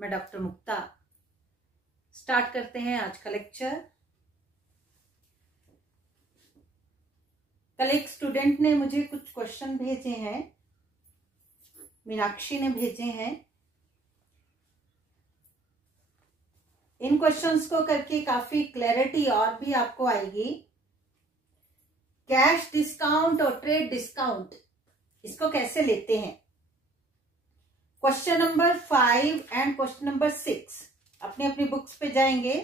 मैं डॉक्टर मुक्ता। स्टार्ट करते हैं आज का लेक्चर। कल एक स्टूडेंट ने मुझे कुछ क्वेश्चन भेजे हैं, मीनाक्षी ने भेजे हैं। इन क्वेश्चंस को करके काफी क्लैरिटी और भी आपको आएगी। कैश डिस्काउंट और ट्रेड डिस्काउंट, इसको कैसे लेते हैं। Question number 5 and question number 6 अपनी अपनी बुक्स पे जाएंगे।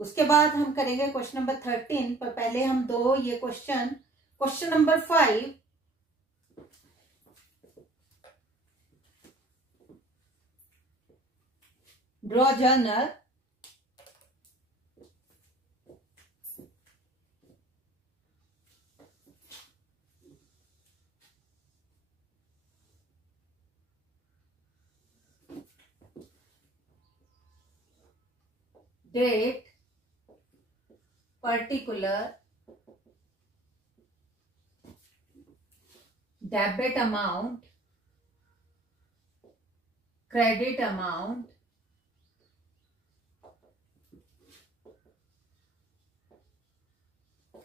उसके बाद हम करेंगे क्वेश्चन नंबर 13, पर पहले हम दो ये question number 5 draw journal. Date, particular, debit amount, credit amount,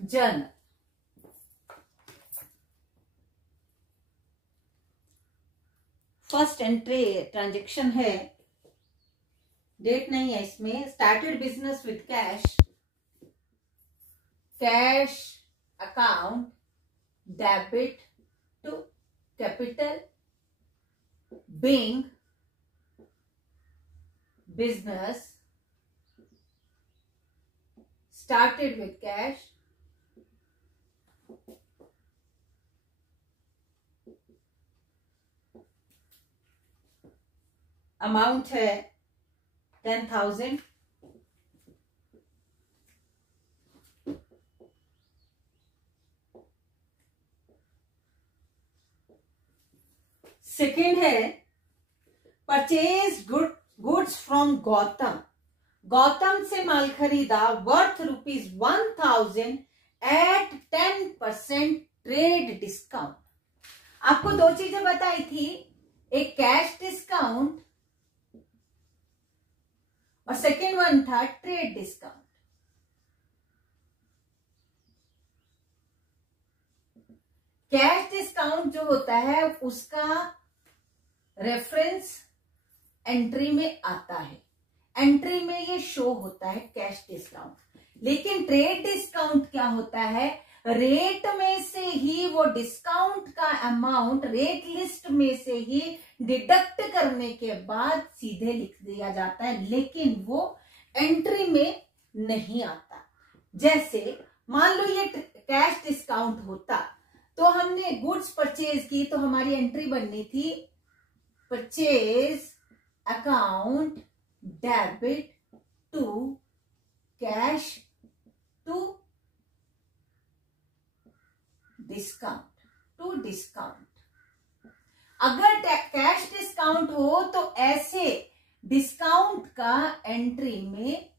journal। First entry transaction है, डेट नहीं है इसमें। Started business with cash account, debit to capital, being business started with cash, amount है 10,000। सेकेंड है purchase goods from Gautam. Gautam से माल खरीदा worth ₹1,000 eight 10% trade discount. आपको दो चीजें बताई थी, एक कैश डिस्काउंट और सेकेंड वन था ट्रेड डिस्काउंट। कैश डिस्काउंट जो होता है उसका रेफरेंस एंट्री में आता है, एंट्री में ये शो होता है कैश डिस्काउंट। लेकिन ट्रेड डिस्काउंट क्या होता है, रेट में से ही वो डिस्काउंट का अमाउंट रेट लिस्ट में से ही डिडक्ट करने के बाद सीधे लिख दिया जाता है, लेकिन वो एंट्री में नहीं आता। जैसे मान लो ये कैश डिस्काउंट होता तो हमने गुड्स परचेज की तो हमारी एंट्री बननी थी purchase account debit to cash to discount. अगर कैश डिस्काउंट हो तो ऐसे डिस्काउंट का एंट्री में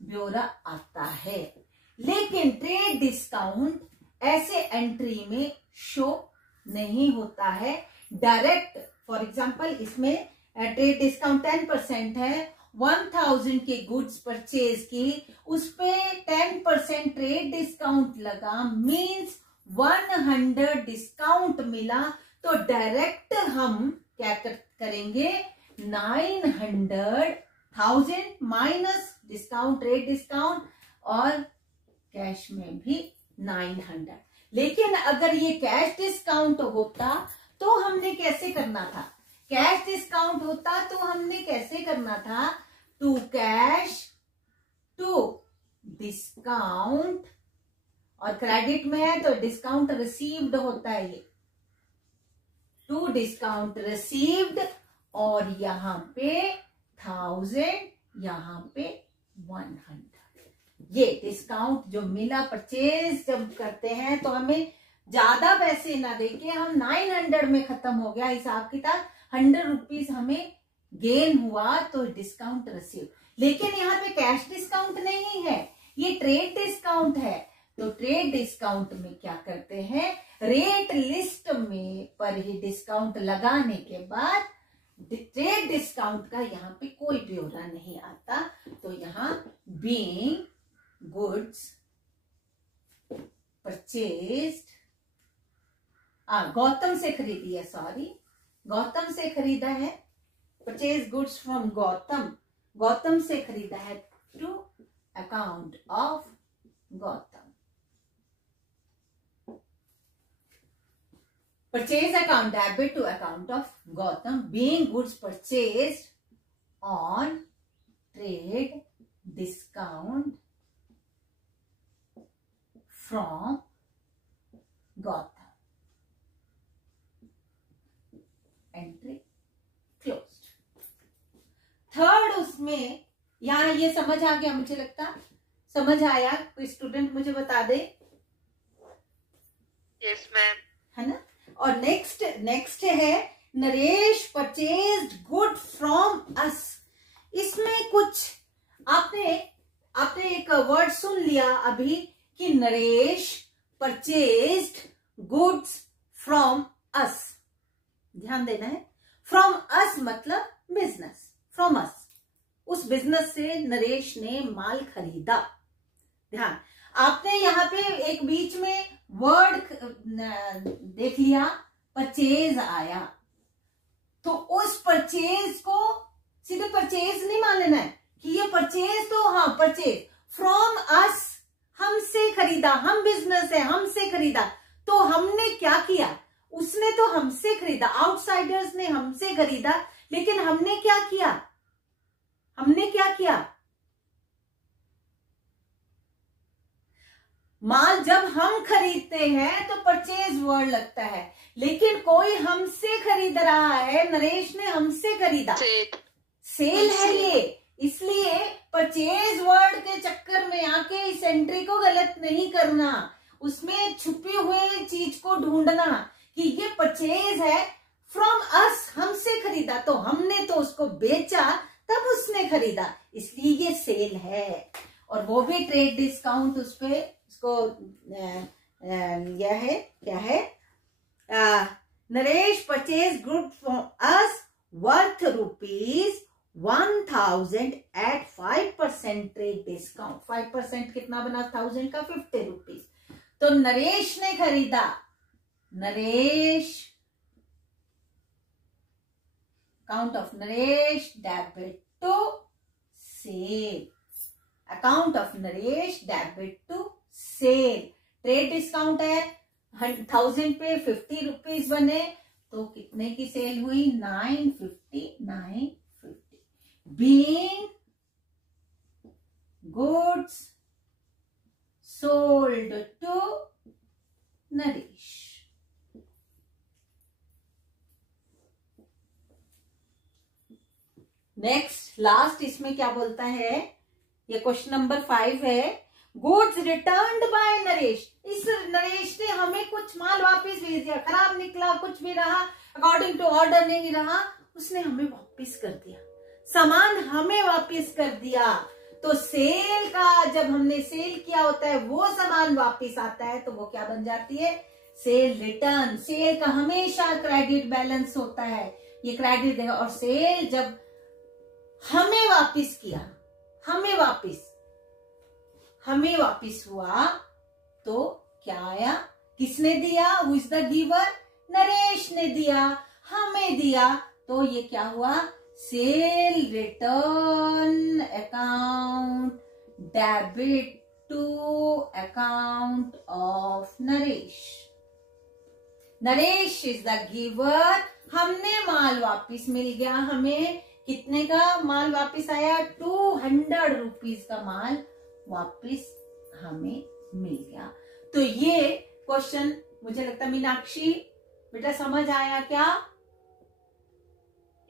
ब्योरा आता है, लेकिन ट्रेड डिस्काउंट ऐसे एंट्री में शो नहीं होता है। डायरेक्ट फॉर एग्जांपल इसमें ट्रेड डिस्काउंट 10% है, 1,000 की गुड्स परचेज की, उस पे 10% ट्रेड डिस्काउंट लगा, मींस 100 डिस्काउंट मिला। तो डायरेक्ट हम क्या करेंगे, 900,000 माइनस डिस्काउंट ट्रेड डिस्काउंट और कैश में भी 900। लेकिन अगर ये कैश डिस्काउंट होता तो हमने कैसे करना था, कैश डिस्काउंट होता तो हमने कैसे करना था, टू कैश टू डिस्काउंट, और क्रेडिट में है तो डिस्काउंट रिसीव्ड होता है, ये टू डिस्काउंट रिसीव्ड, और यहां पे 1000, यहां पे 100। ये डिस्काउंट जो मिला परचेज जब करते हैं तो हमें ज्यादा पैसे ना देके हम 900 में खत्म हो गया हिसाब किताब, 100 रुपीज हमें गेन हुआ तो डिस्काउंट रिसीव। लेकिन यहाँ पे कैश डिस्काउंट नहीं है, ये ट्रेड डिस्काउंट है। तो ट्रेड डिस्काउंट में क्या करते हैं, रेट लिस्ट में पर ही डिस्काउंट लगाने के बाद ट्रेड डिस्काउंट का यहाँ पे कोई ब्योरा नहीं आता, तो यहाँ बीइंग गुड्स परचेज्ड, गौतम से खरीदी है, सॉरी गौतम से खरीदा है, purchase goods from Gautam, Gautam से खरीदा है to account of Gautam. Purchase account debit to account of Gautam being goods purchased on trade discount from Gautam. Entry closed. Third उसमें यहां ये समझ आ गया, मुझे लगता समझ आया, कोई स्टूडेंट मुझे बता दे। Yes ma'am. है ना। और नेक्स्ट है नरेश परचेज्ड गुड फ्रॉम अस। इसमें कुछ आपने एक वर्ड सुन लिया अभी कि Naresh purchased goods from us, ध्यान देना है। फ्रॉम अस मतलब बिजनेस, फ्रॉम अस, उस बिजनेस से नरेश ने माल खरीदा। ध्यान, आपने यहाँ पे एक बीच में वर्ड देख लिया, परचेज आया, तो उस परचेज को सीधे परचेज नहीं मान लेना है कि ये परचेज, तो हाँ परचेज फ्रॉम अस, हमसे खरीदा, हम बिजनेस है, हमसे खरीदा। तो हमने क्या किया, उसने तो हमसे खरीदा, आउटसाइडर्स ने हमसे खरीदा, लेकिन हमने क्या किया, माल जब हम खरीदते हैं तो परचेज वर्ड लगता है, लेकिन कोई हमसे खरीद रहा है, नरेश ने हमसे खरीदा, सेल है ये, इसलिए परचेज वर्ड के चक्कर में आके इस एंट्री को गलत नहीं करना, उसमें छुपी हुई चीज को ढूंढना कि ये परचेज है फ्रॉम अस, हमसे खरीदा, तो हमने तो उसको बेचा तब उसने खरीदा, इसलिए ये सेल है। और वो भी ट्रेड डिस्काउंट उस पे उसको यह है क्या है, Naresh purchase good from us worth ₹1000 at 5% trade discount. 5% कितना बना 1000 का, 50 रुपीज। तो नरेश ने खरीदा, Naresh account of Naresh debit to sale, account of Naresh debit to sale. Trade discount है, 1000 पे 50 रुपीज बने, तो कितने की सेल हुई, 950। Being goods sold to Naresh. Next last इसमें क्या बोलता है, ये क्वेश्चन नंबर 5 है, गुड्स रिटर्न्ड बाय नरेश। इस नरेश ने हमें कुछ माल वापस भेज दिया, खराब निकला, कुछ भी रहा, अकॉर्डिंग टू ऑर्डर नहीं रहा, उसने हमें वापस कर दिया, सामान हमें वापस कर दिया। तो सेल का, जब हमने सेल किया होता है वो सामान वापस आता है, तो वो क्या बन जाती है, सेल रिटर्न। सेल का हमेशा क्रेडिट बैलेंस होता है, ये क्रेडिट देगा। और सेल जब हमें वापस किया, हमें वापस हुआ, तो क्या आया, किसने दिया, who is the giver, Naresh ने दिया, हमें दिया, तो ये क्या हुआ, sale return account debit to account of Naresh. Naresh is the giver, हमने माल वापस मिल गया, हमें कितने का माल वापस आया, 200 रुपीज का माल वापस हमें मिल गया। तो ये क्वेश्चन मुझे लगता है मीनाक्षी बेटा समझ आया क्या?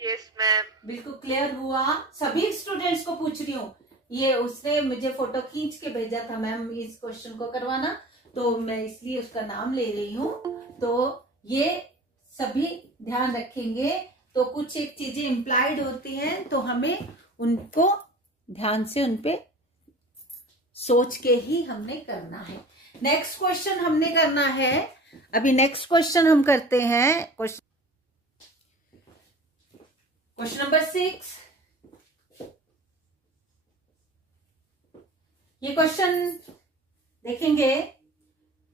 Yes ma'am. बिल्कुल क्लियर हुआ? सभी स्टूडेंट्स को पूछ रही हूँ, ये उसने मुझे फोटो खींच के भेजा था मैम इस क्वेश्चन को करवाना, तो मैं इसलिए उसका नाम ले रही हूँ। तो ये सभी ध्यान रखेंगे, तो कुछ एक चीजें इम्प्लाइड होती हैं, तो हमें उनको ध्यान से उनपे सोच के ही हमने करना है। नेक्स्ट क्वेश्चन हमने करना है, अभी नेक्स्ट क्वेश्चन हम करते हैं। क्वेश्चन नंबर 6, ये क्वेश्चन देखेंगे।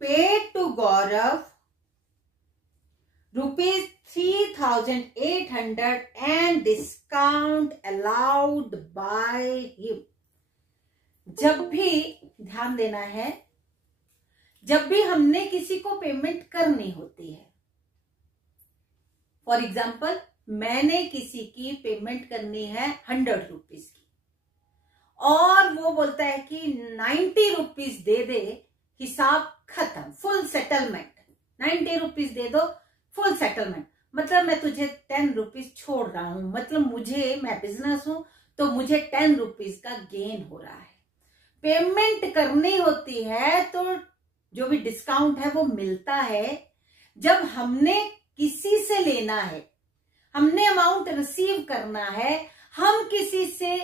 Paid to Gaurav ₹3,800 and discount allowed by him. जब भी ध्यान देना है, जब भी हमने किसी को पेमेंट करनी होती है, फॉर एग्जाम्पल मैंने किसी की पेमेंट करनी है 100 रुपीज की, और वो बोलता है कि 90 रुपीज दे दे, हिसाब खत्म, फुल सेटलमेंट, 90 रुपीज दे दो, फुल सेटलमेंट। मतलब मैं तुझे 10 रुपीज छोड़ रहा हूं, मतलब मैं बिजनेस हूं तो मुझे 10 रुपीज का गेन हो रहा है। पेमेंट करनी होती है तो जो भी डिस्काउंट है वो मिलता है। जब हमने किसी से लेना है, हमने अमाउंट रिसीव करना है, हम किसी से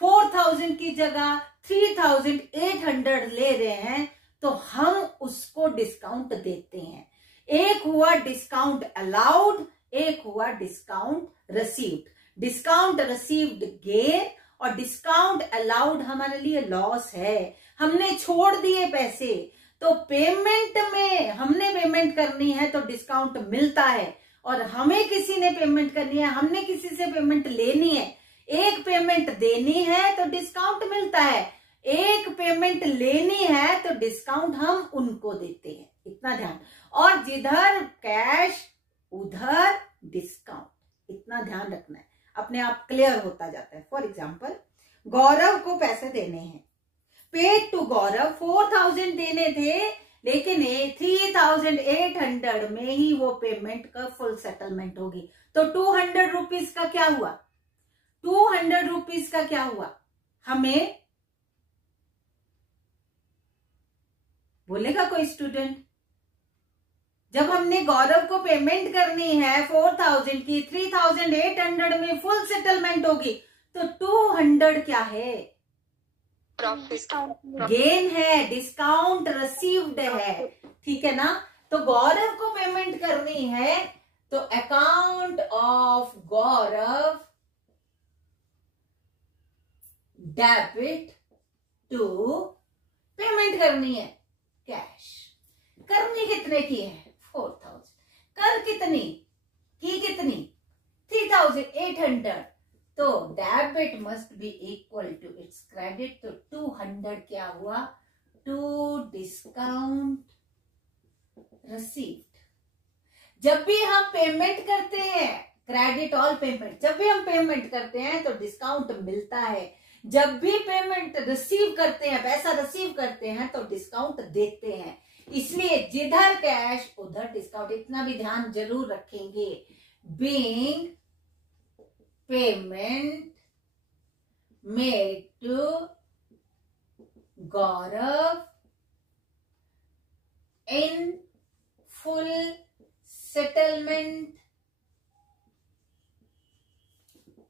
4,000 की जगह 3,800 ले रहे हैं, तो हम उसको डिस्काउंट देते हैं। एक हुआ डिस्काउंट अलाउड, एक हुआ discount received. Discount received gain और डिस्काउंट अलाउड हमारे लिए लॉस है। हमने छोड़ दिए पैसे, तो पेमेंट में हमने पेमेंट करनी है तो डिस्काउंट मिलता है, और हमें किसी ने पेमेंट करनी है, हमने किसी से पेमेंट लेनी है, एक पेमेंट देनी है तो डिस्काउंट मिलता है, एक पेमेंट लेनी है तो डिस्काउंट हम उनको देते हैं। इतना ध्यान। और जिधर कैश उधर डिस्काउंट, इतना ध्यान रखना है, अपने आप क्लियर होता जाता है। फॉर एग्जाम्पल गौरव को पैसे देने हैं, पेड टू गौरव 4,000 देने थे, लेकिन 3,800 में ही वो पेमेंट का फुल सेटलमेंट होगी। तो 200 रुपीज का क्या हुआ? 200 रुपीज का क्या हुआ? हमें बोलेगा कोई स्टूडेंट? जब हमने गौरव को पेमेंट करनी है 4,000 की, 3,800 में फुल सेटलमेंट होगी, तो 200 क्या है? गेन है, डिस्काउंट रिसीव्ड है, ठीक है ना। तो गौरव को पेमेंट करनी है तो account of Gaurav debit to, payment करनी है कैश। करनी कितने की है? 4,000। कर कितनी की? कितनी? 3,800। तो debit must be equal to its credit. तो 200 क्या हुआ? To discount received. जब भी हम पेमेंट करते हैं, क्रेडिट ऑल पेमेंट, जब भी हम पेमेंट करते हैं तो डिस्काउंट मिलता है। जब भी पेमेंट रिसीव करते हैं, पैसा रिसीव करते हैं, तो डिस्काउंट देते हैं। इसलिए जिधर कैश उधर डिस्काउंट, इतना भी ध्यान जरूर रखेंगे। Being payment made to Gaurav in full settlement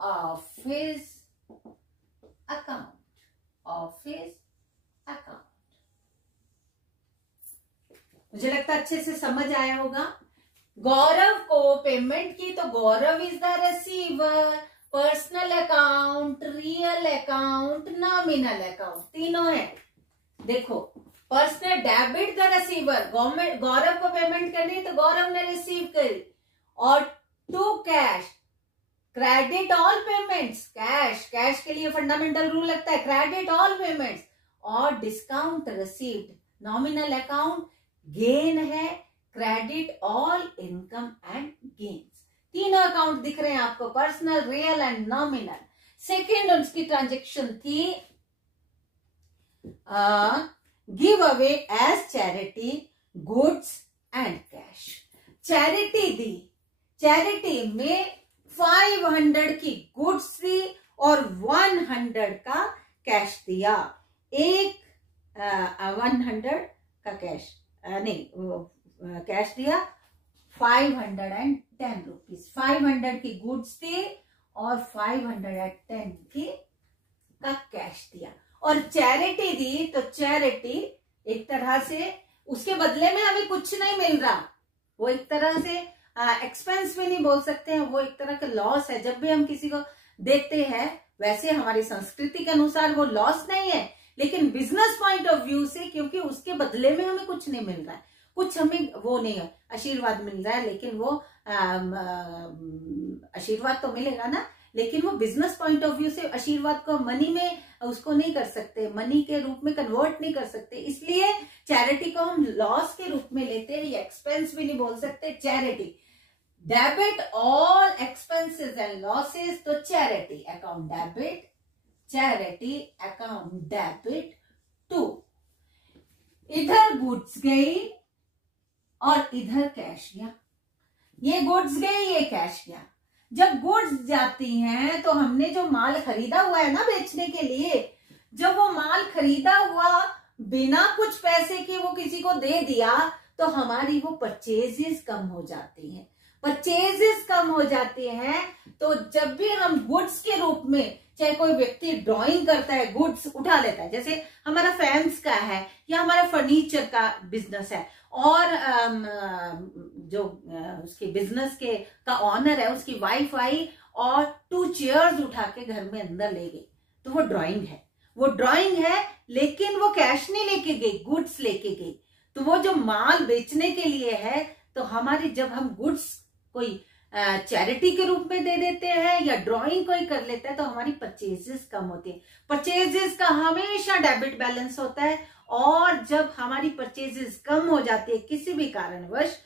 of his account, मुझे लगता है अच्छे से समझ आया होगा। गौरव को पेमेंट की तो Gaurav is the receiver, personal account, real account, nominal account, तीनों है। देखो, personal debit the receiver, Gaurav को पेमेंट करनी तो गौरव ने रिसीव करी। और to cash, credit all payments, cash के लिए फंडामेंटल रूल लगता है, क्रेडिट ऑल पेमेंट्स। और discount received, nominal account, gain है, credit all income and gains. तीनों अकाउंट दिख रहे हैं आपको, personal, real and nominal. Second उसकी ट्रांजेक्शन थी give away as charity goods and cash. Charity दी, चैरिटी में 500 की गुड्स दी और 100 का कैश दिया। एक 100 का कैश नहीं, कैश दिया 510 रुपीज। 500 की गुड्स दी और 510 की का कैश दिया। और चैरिटी दी तो चैरिटी एक तरह से उसके बदले में हमें कुछ नहीं मिल रहा, वो एक तरह से एक्सपेंस भी नहीं बोल सकते हैं, वो एक तरह का लॉस है। जब भी हम किसी को देखते हैं, वैसे हमारी संस्कृति के अनुसार वो लॉस नहीं है, लेकिन बिजनेस पॉइंट ऑफ व्यू से, क्योंकि उसके बदले में हमें कुछ नहीं मिल रहा है, कुछ हमें वो नहीं है, आशीर्वाद मिल रहा है, लेकिन वो आशीर्वाद तो मिलेगा ना, लेकिन वो बिजनेस पॉइंट ऑफ व्यू से आशीर्वाद को मनी में उसको नहीं कर सकते, मनी के रूप में कन्वर्ट नहीं कर सकते, इसलिए चैरिटी को हम लॉस के रूप में लेते हैं, या एक्सपेंस भी नहीं बोल सकते। Charity, debit all expenses and losses, तो charity account debit, charity account debit to, इधर गुड्स गई और इधर कैश गया, ये गुड्स गई, ये कैश गया। जब गुड्स जाती हैं तो हमने जो माल खरीदा हुआ है ना बेचने के लिए, जब वो माल खरीदा हुआ बिना कुछ पैसे के वो किसी को दे दिया, तो हमारी वो परचेजेस कम हो जाती हैं, परचेजेस कम हो जाती हैं। तो जब भी हम गुड्स के रूप में, चाहे कोई व्यक्ति ड्राइंग करता है, गुड्स उठा लेता है, जैसे हमारा फैंस का है या हमारा फर्नीचर का बिजनेस है, और जो उसके बिजनेस के का ऑनर है, उसकी वाइफ आई और 2 चेयर्स उठा के घर में अंदर ले गई, तो वो ड्राइंग है, वो ड्राइंग है, लेकिन वो कैश नहीं लेके गई, गुड्स लेके गई। तो वो जो माल बेचने के लिए है, तो हमारी जब हम गुड्स कोई चैरिटी के रूप में दे देते हैं या ड्राइंग कोई कर लेता है, तो हमारी परचेजेस कम होती है। परचेजेस का हमेशा डेबिट बैलेंस होता है, और जब हमारी परचेजेस कम हो जाती है किसी भी कारणवश,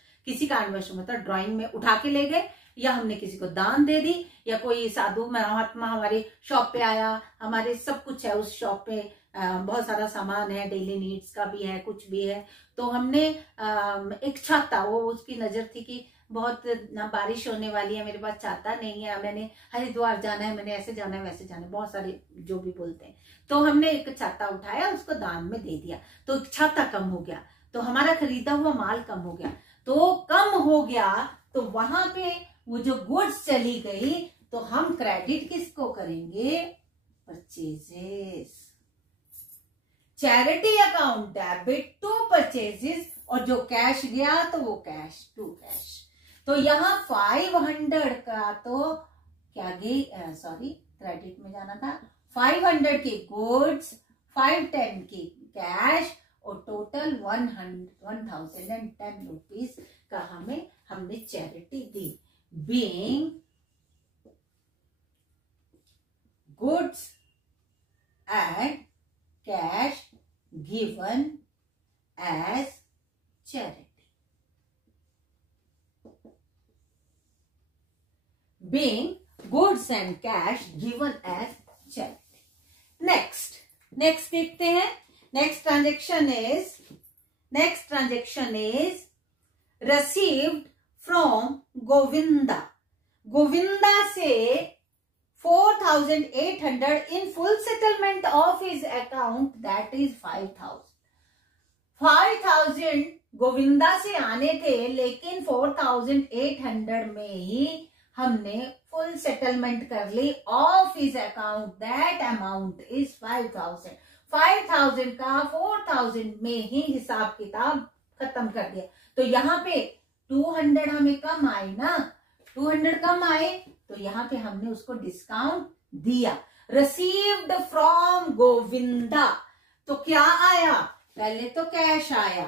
मतलब ड्राइंग में उठा के ले गए, या हमने किसी को दान दे दी, या कोई साधु महात्मा हमारे शॉप पे आया, हमारे सब कुछ है उस शॉप पे, बहुत सारा सामान है, डेली नीड्स का भी है, कुछ भी है, तो हमने एक छाता, वो उसकी नजर थी कि बहुत ना बारिश होने वाली है, मेरे पास छाता नहीं है, मैंने हरिद्वार जाना है, मैंने ऐसे जाना है, वैसे जाना है, बहुत सारे जो भी बोलते हैं, तो हमने एक छाता उठाया, उसको दान में दे दिया, तो छाता कम हो गया, तो हमारा खरीदा हुआ माल कम हो गया। तो कम हो गया, तो वहां पे वो जो गुड्स चली गई, तो हम क्रेडिट किसको करेंगे? Purchases. Charity account debit to purchases, और जो कैश गया तो वो कैश टू कैश। तो यहाँ 500 का तो क्या गई, सॉरी क्रेडिट में जाना था, 500 की गुड्स, 510 की कैश, और टोटल 1010 रुपीज का हमने चैरिटी दी। Being goods and cash given as charity. Being goods and cash given as charity. Next देखते हैं। Next transaction is received from Govinda. Govinda से 4,800 in full settlement of his account, that is 5,000. 5,000 Govinda से आने थे, लेकिन 4,800 में ही हमने फुल सेटलमेंट कर ली of his account, that amount is 5,000। 5,000 का 4,000 में ही हिसाब किताब खत्म कर दिया। तो यहाँ पे 200 हमें कम आए ना, 200 कम आए, तो यहाँ पे हमने उसको डिस्काउंट दिया। रिसीव्ड फ्रॉम गोविंदा, तो क्या आया? पहले तो कैश आया,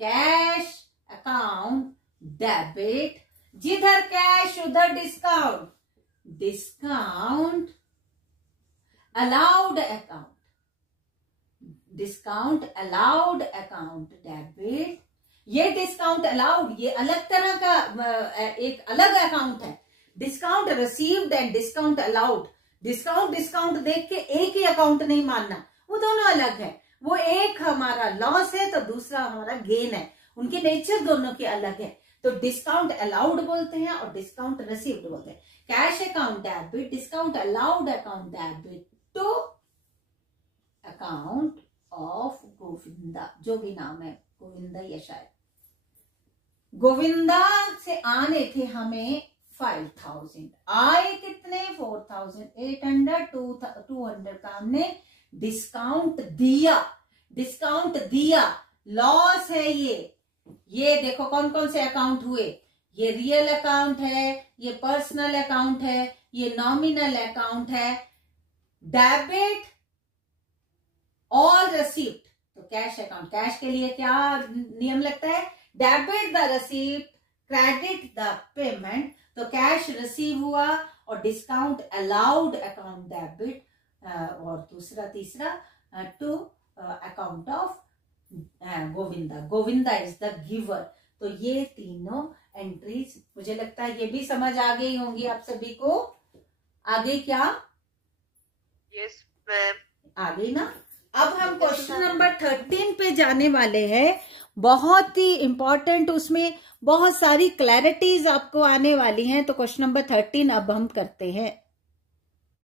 कैश अकाउंट डेबिट, जिधर कैश उधर discount, discount allowed account, discount allowed account debit. ये डिस्काउंट अलाउड, ये अलग तरह का एक अलग अकाउंट है। Discount received and discount allowed. Discount देख के एक ही अकाउंट नहीं मानना, वो दोनों अलग है। वो एक हमारा लॉस है तो दूसरा हमारा गेन है, उनके नेचर दोनों के अलग है। तो डिस्काउंट अलाउड बोलते हैं और डिस्काउंट रिसीव्ड बोलते हैं। Cash account debit, discount allowed account debit to account of Govinda, जो भी नाम है, गोविंदा या शायद। गोविंदा से आने थे हमें 5,000, आए कितने? 4,800, 200 का हमने डिस्काउंट दिया। डिस्काउंट दिया, लॉस है ये। ये देखो कौन कौन से अकाउंट हुए, ये रियल अकाउंट है, ये पर्सनल अकाउंट है, ये नॉमिनल अकाउंट है। डेबिट ऑल रिसीप्ट, तो कैश अकाउंट, कैश के लिए क्या नियम लगता है? Debit the receipt, credit the payment. तो कैश रिसीव हुआ और डिस्काउंट अलाउड अकाउंट डेबिट, और दूसरा तीसरा to account of Govinda. Govinda is the giver. तो ये तीनों एंट्रीज मुझे लगता है ये भी समझ आ गई होंगी आप सभी को। आगे क्या? यस मैम, आ गई ना। अब हम क्वेश्चन नंबर 13 पे जाने वाले हैं। बहुत ही इंपॉर्टेंट, उसमें बहुत सारी क्लैरिटीज आपको आने वाली हैं। तो क्वेश्चन नंबर 13 अब हम करते हैं।